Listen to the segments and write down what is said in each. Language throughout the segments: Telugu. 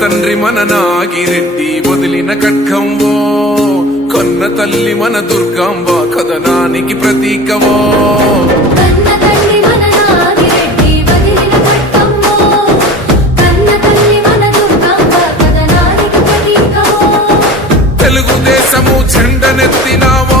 తండ్రి మన నాగిరెడ్డి వదిలిన ఖడ్గంవో కొన్న తల్లి మన దుర్గాంబ కథనానికి ప్రతీకవో. తెలుగుదేశము చెండనెత్తినావో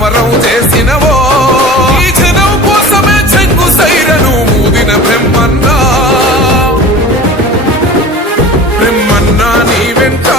సమరం చేసినవో? ఈ జనం కోసమే చెంగు సైరను మూదిన బ్రహ్మన్నా. బ్రహ్మన్నా నీ వెంటా